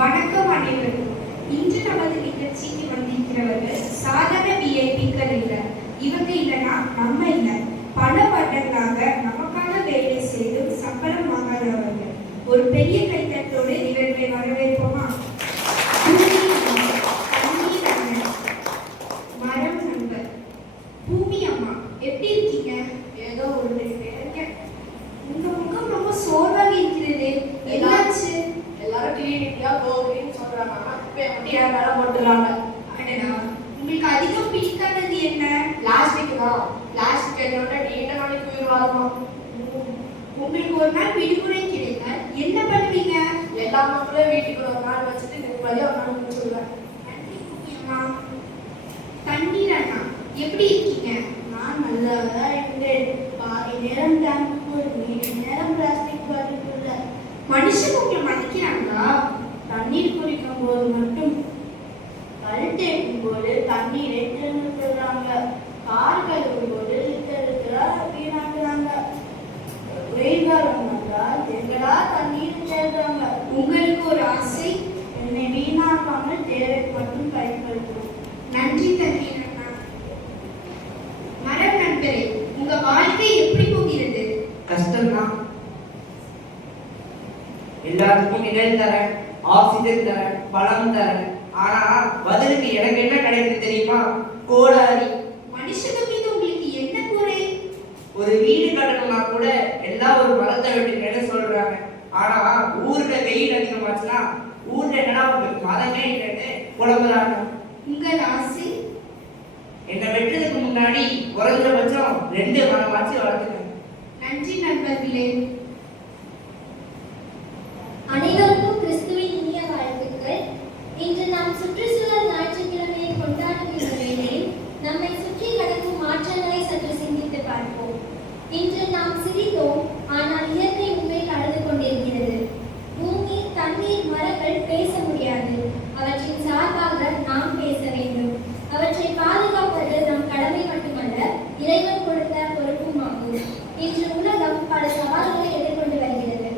வணக்கம் அனைவருக்கும். இன்று நமது நிகழ்ச்சிக்கு வந்திருக்கிறவர்கள் சாதாரண விஐபிக்கள் இல்லை. இவங்க இல்லைன்னா நம்ம இல்லை. பல வருடங்களாக நமக்காக வேலை செய்து சம்பளம் வாங்காதவர்கள். ஒரு பெரிய கைத்தட்டோடு இவர்களை வரவேற்போமா? மரம் நண்பர் பூமி அம்மா, எப்படி இருக்கீங்க? ஏதோ ஒரு உங்க முகம் ரொம்ப சோர்வாக இருக்கிறது. என்னாச்சு? எல்லாரும் கிளினிக்ல கோவின்னு சொல்றாங்க. குப்பையை மட்டும் ஏன் மேல போட்டுறாங்க. உங்களுக்கு அதிகம் பிடிக்காதது என்ன? பிளாஸ்டிக் தான். பிளாஸ்டிக் என்னோட நீண்ட நாளைக்கு உயிர் வாழுமா. உங்களுக்கு ஒரு நாள் விடுமுறை கிடைத்தால் என்ன பண்ணுவீங்க? எல்லா மக்களும் வீட்டுக்கு ஒரு நாள் வச்சுட்டு நிம்மதியா ஒரு நாள் முடிச்சுடுவேன். தண்ணீர் அண்ணா, எப்படி இருக்கீங்க? நான் நல்லாதான் இருந்தேன். பாதி நேரம் டேங்க்குள்ள, மீதி நேரம் பிளாஸ்டிக் பாட்டிலுள்ள. மனுஷன் உங்களை மதிக்கிறாங்களா? தண்ணீர் குடிக்கும் போது மட்டும் பல் தேய்க்கும் போது தண்ணீரை திறந்துடுறாங்க. கார் கழுவும் போது வீணாக்குறாங்க. வெயில் காலம் வந்தால் எங்களா தண்ணீர் சேர்றாங்க. உங்களுக்கு ஒரு ஆசை, என்னை வீணாக்காமல் தேவைக்கு மட்டும் பயன்படுத்தும். நன்றி தண்ணீர் அண்ணா. மரம் நண்பரே, உங்க வாழ்க்கை எப்படி போகிறது? கஷ்டம்தான். எல்லாத்துக்கும் நிழல் தரேன், ஆக்சிஜன் தரேன், பழம் தரேன். ஆனா பதிலுக்கு எனக்கு என்ன கிடைக்குது தெரியுமா? கோடாரி. மனுஷங்க மீது உங்களுக்கு என்ன குறை? ஒரு வீடு கட்டணும்னா கூட எல்லாம் ஒரு மரத்தை வெட்டுங்கன்னு சொல்றாங்க. ஆனா ஊர்ல வெயில் அதிகமாச்சுன்னா ஊர்ல என்னன்னா மரமே இல்லைன்னு புலம்புறாங்க. உங்கள் ஆசை? என்னை வெட்டுறதுக்கு முன்னாடி குறைஞ்சபட்சம் 2 மரமாச்சு வளர்த்துக்கேன். நன்றி நண்பர்களே. அனைவருக்கும் கிறிஸ்துவின் இனிய வாழ்த்துக்கள். இன்று நாம் சுற்றுச்சூழல் ஞாயிற்றுக்கிழமையை கொண்டாடுகின்ற வேளையில் நம்மை சுற்றி நடக்கும் மாற்றங்களை சற்று சிந்தித்து பார்ப்போம். இன்று நாம் சிரித்தோம், ஆனால் இயற்கை உண்மையில் அழுது கொண்டிருக்கிறது. பூமி, தண்ணீர், மரங்கள் பேச முடியாது. அவற்றின் சார்பாக நாம் பேச வேண்டும். அவற்றை பாதுகாப்பது நம் கடமை மட்டுமல்ல, இறைவன் கொடுத்த பொறுப்புமாகும். இன்று உலகம் பல சவால்களை எதிர்கொண்டு வருகிறது.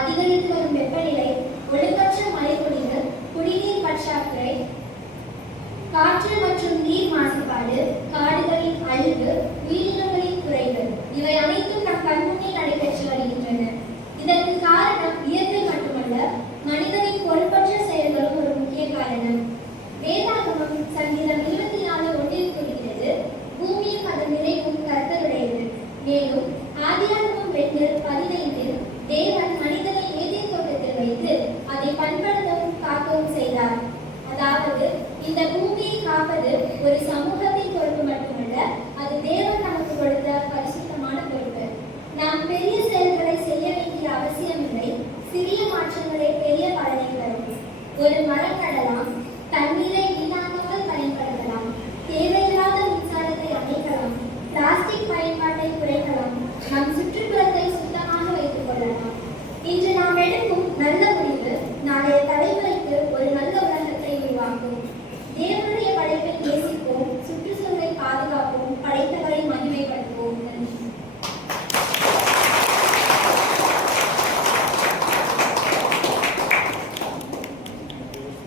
அதிகரித்து வரும் வெப்பநிலை, ஒழுங்கற்ற மழைப்பொழிவு, குடிநீர் பற்றாக்குறை, காற்று மற்றும் நீர் மாசுபாடு, காடுகளின் அழிவு, உயிரினங்களின் குறைவு, இவை அனைத்தும் நம் கண்முன்னே நடைபெற்று வருகின்றன. இதற்கு காரணம் இயற்கை மட்டுமல்ல, மனிதனின் பொறுப்பற்ற செயல்களும் ஒரு முக்கிய காரணம். வேதாகமம் சங்கீதம் 24:1 கூறுகிறது, பூமியும் அதன் நிறைவும் கர்த்தருடையது. மேலும் ஆதியாகமம் 2:15 தேவன் மனிதனை ஏதேன் தோட்டத்தில் வைத்து அதை பண்படுத்தவும் காக்கவும் செய்தார். அதாவது இந்த பூமியை காப்பது ஒரு சமூகத்தின் பொறுப்பு மட்டுமல்ல, அது தேவன் நமக்கு கொடுத்த பரிசுத்தமான பொறுப்பு. நாம் பெரிய செயல்களை செய்ய வேண்டிய அவசியமில்லை. சிறிய மாற்றங்களே பெரிய பலனை தரும். ஒரு மரம் நடலாம்,